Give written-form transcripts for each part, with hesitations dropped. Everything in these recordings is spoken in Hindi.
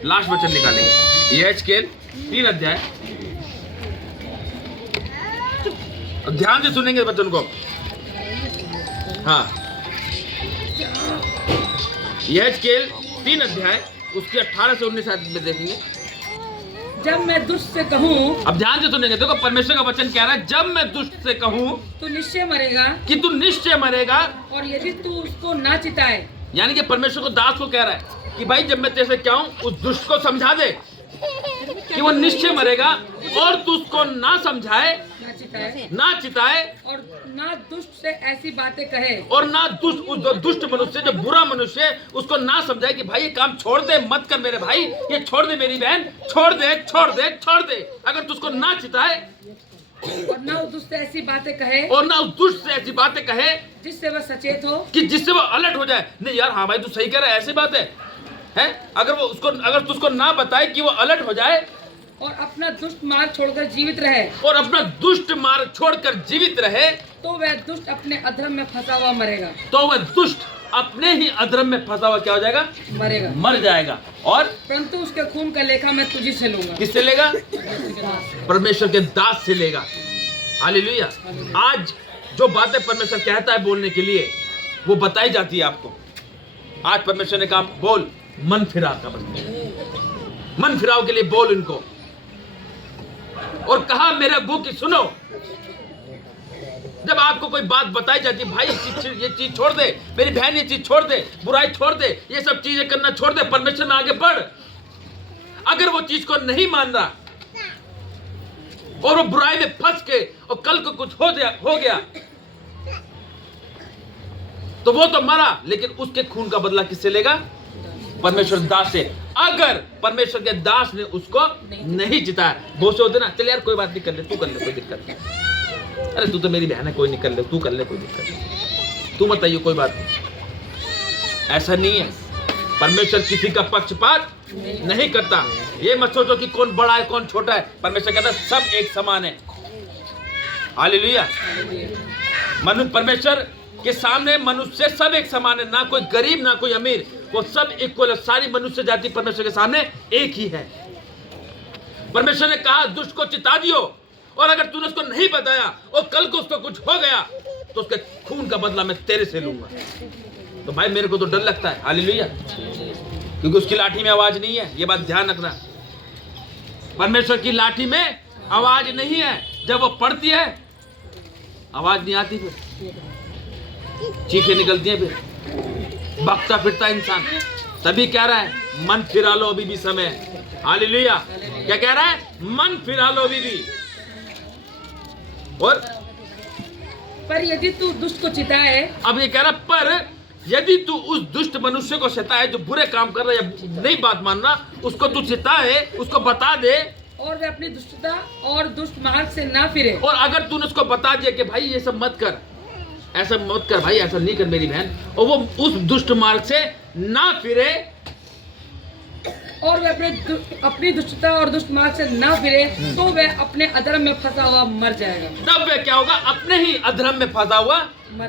लास्ट वचन निकालेंगे। यहेजकेल 3 अध्याय, ध्यान से सुनेंगे वचन को। हाँ, यहेजकेल 3 अध्याय उसके 18 से 19 आयत में देखेंगे। जब मैं दुष्ट से कहूँ, अब ध्यान से सुनेंगे। देखो परमेश्वर का वचन कह रहा है, जब मैं दुष्ट से कहूँ तू निश्चय मरेगा, कि तू निश्चय मरेगा, और यदि तू उसको ना चिताए, यानी कि परमेश्वर को दास को कह रहा है कि भाई जब मैं तेरे से कहूँ उस दुष्ट को समझा दे कि वो निश्चय मरेगा, और तू उसको ना समझाए, ना चिताए, और ना दुष्ट से ऐसी बातें कहे, और ना दुष्ट उस जो दुष्ट मनुष्य, जो बुरा मनुष्य है, उसको ना समझाए कि भाई ये काम छोड़ दे, मत कर मेरे भाई, ये छोड़ दे मेरी बहन, छोड़ दे छोड़ दे छोड़ दे। अगर तू उसको ना चिताए और ना उस दुष्ट से ऐसी बातें कहे, और ना उस दुष्ट से ऐसी बातें कहे जिससे वह सचेत हो, कि जिससे वो अलर्ट हो जाए, नहीं यार हाँ भाई तू सही कह रहा है, ऐसी बात है, हैं? अगर तू उसको ना बताए कि वो अलर्ट हो जाए और अपना दुष्ट मार्ग छोड़कर जीवित रहे, और अपना दुष्ट मार्ग छोड़कर जीवित रहे, तो वह दुष्ट अपने अधर्म में फंसा हुआ मरेगा, तो वह दुष्ट अपने ही अधर्म में फंसा हुआ क्या हो जाएगा? मरेगा। मर जाएगा। और परंतु उसके खून का लेखा मैं तुझी से लूंगा। किससे लेगा? परमेश्वर के दास से लेगा। हालेलुया। आज जो बातें परमेश्वर कहता है बोलने के लिए, वो बताई जाती है आपको। आज परमेश्वर ने कहा बोल, मन फिरा का मन फिराव के लिए बोल इनको, और कहा मेरे गु की सुनो। जब आपको कोई बात बताई जाती है, भाई ये चीज छोड़ दे, मेरी बहन ये चीज छोड़ दे, बुराई छोड़ दे, ये सब चीजें करना छोड़ दे, परमेश्वर में आगे बढ़। अगर वो चीज को नहीं मान रहा और वो बुराई में फंस के और कल को कुछ हो गया तो वो तो मरा, लेकिन उसके खून का बदला किससे लेगा? परमेश्वर दास से। अगर परमेश्वर के दास ने उसको नहीं जिताया, बहुत से होते ना, चल यार कोई बात नहीं, कर ले, तू कर ले, कोई दिक्कत नहीं, अरे तू तो मेरी बहन है, कोई नहीं, कर ले, तू कर ले, कोई दिक्कत नहीं, तू मत आइए, कोई बात नहीं। ऐसा नहीं है। परमेश्वर किसी का पक्षपात नहीं करता। ये मत सोचो कि कौन बड़ा है कौन छोटा है। परमेश्वर कहता है सब एक समान है। हालेलुया। परमेश्वर के सामने मनुष्य सब एक समान है, ना कोई गरीब ना कोई अमीर, वो सब इक्वल है। सारी मनुष्य जाति परमेश्वर के सामने एक ही है। परमेश्वर ने कहा दुष्ट को चिता दियो, और अगर तूने उसको नहीं बताया और कल को उसको कुछ हो गया तो उसके खून का बदला मैं तेरे से लूंगा। तो भाई मेरे को तो डर लगता है। हालेलुया। क्योंकि उसकी लाठी में आवाज नहीं है, ये बात ध्यान रखना। परमेश्वर की लाठी में आवाज नहीं है, जब वो पड़ती है आवाज नहीं आती, फिर चीखें निकलती हैं, फिर भगता फिरता इंसान। तभी कह रहा है मन फिरा लो, अभी भी समय है। हालेलुया। क्या कह रहा है? मन फिरा लो अभी भी। और पर यदि तू दुष्ट को चिताए, अब ये कह रहा पर यदि तू उस दुष्ट मनुष्य को चिताए जो बुरे काम कर रहा है या नहीं बात मान रहा, उसको तू चिताए, उसको बता दे, और वे अपनी दुष्टता और दुष्ट मार्ग से ना फिरे, और अगर तूने उसको बता दिया कि भाई ये सब मत कर, ऐसा मत कर भाई, ऐसा नहीं कर मेरी बहन, और वो उस दुष्ट मार्ग से ना फिरे, और वे अपनी दुष्टता और दुष्ट मार्ग से ना फिरे, तो वह अपने अधर्म में फंसा हुआ मर जाएगा। तब वह क्या होगा? अपने ही अधर्म में फंसा हुआ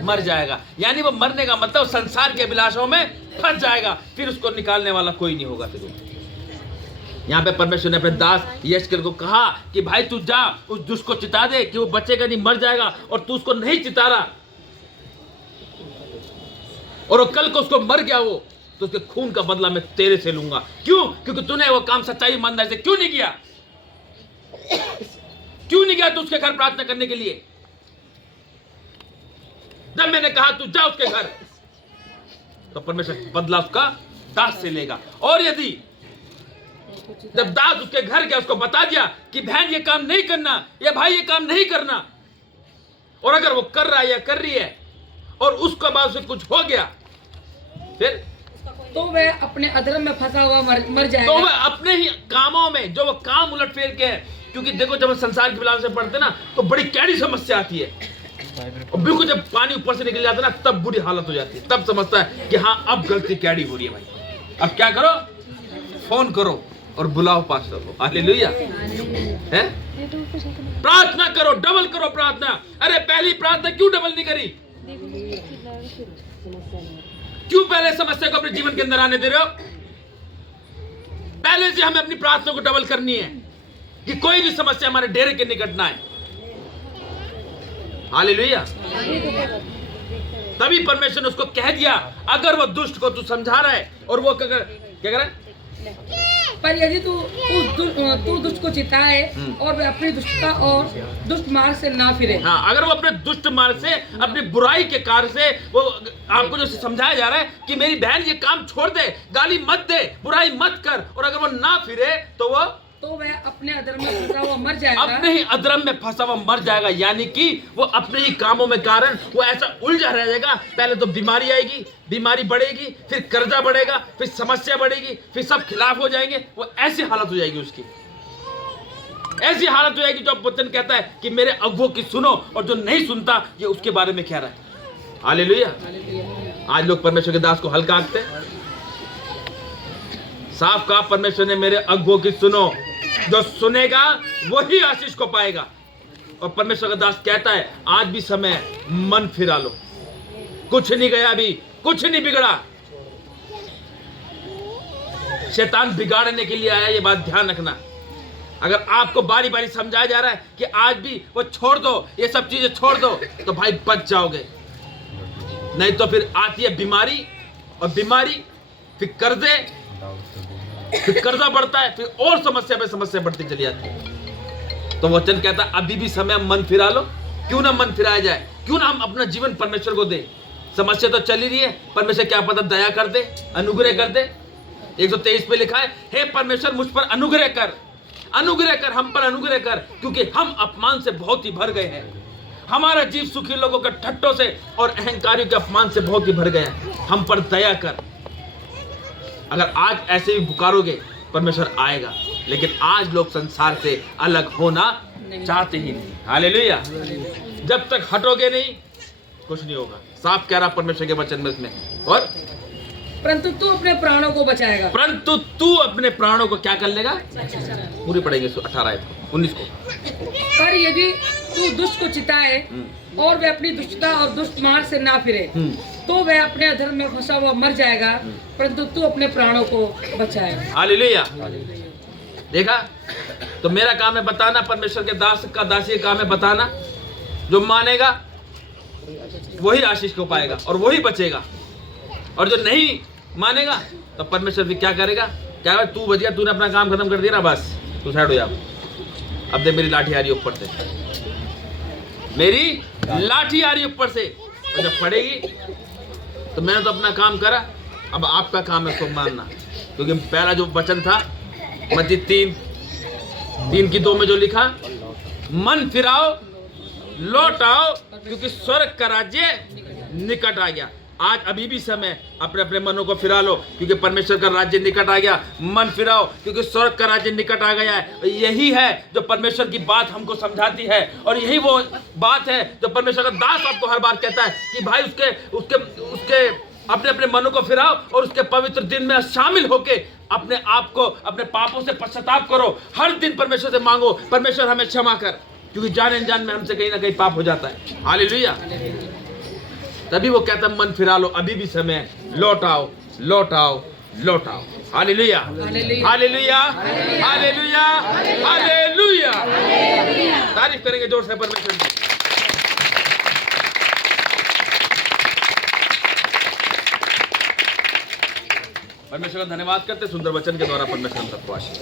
मर जाएगा। यानी वो मरने का मतलब संसार के अभिलाषों में फंस जाएगा, फिर उसको निकालने वाला कोई नहीं होगा। फिर यहाँ पे परमेश्वर ने अपने दास यहेजकेल को कहा कि भाई तू जा उस दुष्ट को चिता दे कि वो बचेगा नहीं, मर जाएगा, और तू उसको नहीं चिता रहा और वो कल को उसको मर गया वो, तो उसके खून का बदला मैं तेरे से लूंगा। क्यों? क्योंकि तूने वो काम सच्चाई ईमानदारी से क्यों नहीं किया? क्यों नहीं गया तू उसके घर प्रार्थना करने के लिए? जब मैंने कहा तू जा उसके घर, तो परमेश्वर बदला उसका दास से लेगा। और यदि जब दास उसके घर गया, उसको बता दिया कि बहन ये काम नहीं करना, या भाई ये काम नहीं करना, और अगर वो कर रहा है या कर रही है और उसके बाद उसे कुछ हो गया, फिर तो वह अपने अधर्म में फंसा हुआ मर जाएगा। तो वह अपने ही कामों में जो वो काम उलट फेर के है। क्योंकि देखो जब हम संसार की बिलास से पढ़ते ना, तो बड़ी कैडी समस्या आती है, और बिल्कुल जब पानी ऊपर से निकल जाता है ना, तब बुरी हालत हो जाती है। तब समझता है कि हाँ अब गलती कैडी हो रही है भाई। अब क्या करो? फोन करो और बुलाओ पास्टर को। हालेलुया। हैं? प्रार्थना करो, डबल करो प्रार्थना। अरे पहली प्रार्थना क्यों डबल नहीं करी? क्यों पहले समस्या को अपने जीवन के अंदर आने दे रहे हो? पहले से हमें अपनी प्रार्थना को डबल करनी है कि कोई भी समस्या हमारे डेरे के निकट ना आए। हालेलुया। तभी परमेश्वर ने उसको कह दिया, अगर वो दुष्ट को तू समझा रहा है और वो क्या कर रहा है, पर यदि तू दुष्ट को चिताए और वह अपनी दुष्टता और दुष्ट मार्ग से ना फिरे। हाँ, अगर वो अपने दुष्ट मार्ग से, अपनी बुराई के कार्य से, वो आपको जो समझाया जा रहा है कि मेरी बहन ये काम छोड़ दे, गाली मत दे, बुराई मत कर, और अगर वो ना फिरे तो वह अपने अधर्म में फंसा हुआ मर जाएगा। अपने ही अधर्म में फंसा हुआ मर जाएगा, यानी कि वो अपने ही कामों में कारण वो ऐसा उलझा रहेगा। पहले तो बीमारी आएगी, बीमारी बढ़ेगी, फिर कर्जा बढ़ेगा, फिर समस्या बढ़ेगी, फिर सब खिलाफ हो जाएंगे। वो ऐसी हालत हो जाएगी उसकी, ऐसी हालत हो जाएगी जो वचन कहता है कि मेरे अगुओं की सुनो, और जो नहीं सुनता ये उसके बारे में कह रहा है। हालेलुया। आज लोग परमेश्वर के दास को हल्का आंकते, साफ कहा परमेश्वर ने मेरे अगुओं की सुनो, जो सुनेगा वही आशीष को पाएगा। और परमेश्वर का दास कहता है आज भी समय, मन फिरा लो, कुछ नहीं गया, अभी कुछ नहीं बिगड़ा। शैतान बिगाड़ने के लिए आया, ये बात ध्यान रखना। अगर आपको बारी बारी समझाया जा रहा है कि आज भी वो छोड़ दो, ये सब चीजें छोड़ दो, तो भाई बच जाओगे। नहीं तो फिर आती है बीमारी, और बीमारी फिर कर्जे, फिर कर्जा बढ़ता है, फिर और समस्या पे समस्या बढ़ती चली जाती है। तो वचन कहता है अभी भी समय, मन फिरा लो। क्यों ना मन फिराया जाए, क्यों ना हम अपना जीवन परमेश्वर को दे। समस्या तो चली रही है, परमेश्वर क्या पता दया कर दे, अनुग्रह कर दे। 123 पे लिखा है, हे परमेश्वर मुझ पर अनुग्रह कर, अनुग्रह कर, हम पर अनुग्रह कर, क्योंकि हम अपमान से बहुत ही भर गए हैं। हमारा जीव सुखी लोगों के ठट्टों से और अहंकारियों के अपमान से बहुत ही भर गया है, हम पर दया कर। अगर आज ऐसे ही पुकारोगे परमेश्वर आएगा, लेकिन आज लोग संसार से अलग होना चाहते ही नहीं। हालेलुया। जब तक हटोगे नहीं कुछ नहीं होगा, साफ कह रहा परमेश्वर के वचन में इसमें। और परंतु तू अपने प्राणों को बचाएगा, परंतु तू अपने प्राणों को क्या कर लेगा, पूरी पढ़ेंगे 18 19 को। पर यदि तू दुष्ट को चिताए और वह अपनी दुष्टता और दुष्ट मार्ग से ना फिरे, तो वह अपने अधर्म में फंसा हुआ मर जाएगा, परंतु तू अपने प्राणों को बचाएगा। हालेलुया। देखा, तो मेरा काम है बताना, परमेश्वर के दास का दासी का काम है बताना। जो मानेगा वही आशीष को पाएगा और वही बचेगा, और जो नहीं मानेगा तो परमेश्वर भी क्या करेगा, क्या है, तू बच गया, तूने अपना काम खत्म कर दिया ना, बस तू साइड हो जा। अब दे मेरी लाठी आ रही ऊपर से, मेरी लाठी आ रही ऊपर से, और जब पड़ेगी तो मैंने तो अपना काम करा, अब आपका काम है उसको मानना। क्योंकि पहला जो वचन था मत्ती 3:2 में जो लिखा, मन फिराओ, लौट आओ, क्योंकि स्वर्ग का राज्य निकट आ गया। आज अभी भी समय, अपने अपने मनों को फिरा लो, क्योंकि परमेश्वर का राज्य निकट आ गया। मन फिराओ, क्योंकि स्वर्ग का राज्य निकट आ गया है। यही है जो परमेश्वर की बात हमको समझाती है, और यही वो बात है जो परमेश्वर का दास आपको हर बार कहता है कि भाई उसके अपने अपने मनों को फिराओ, और उसके पवित्र दिन में शामिल होके अपने आप को, अपने पापों से पश्चाताप करो। हर दिन परमेश्वर से मांगो, परमेश्वर हमें क्षमा कर, क्योंकि जान अनजान में हमसे कहीं ना कहीं पाप हो जाता है। हालेलुया। तभी वो कहता है मन फिरा लो, अभी भी समय, लौट आओ, लौट आओ, लौट आओ। Hallelujah, hallelujah, hallelujah, hallelujah. तारीफ करेंगे जोर से परमेश्वर की। परमेश्वर का धन्यवाद करते, सुंदर वचन के द्वारा परमेश्वर हम सबको आशीष।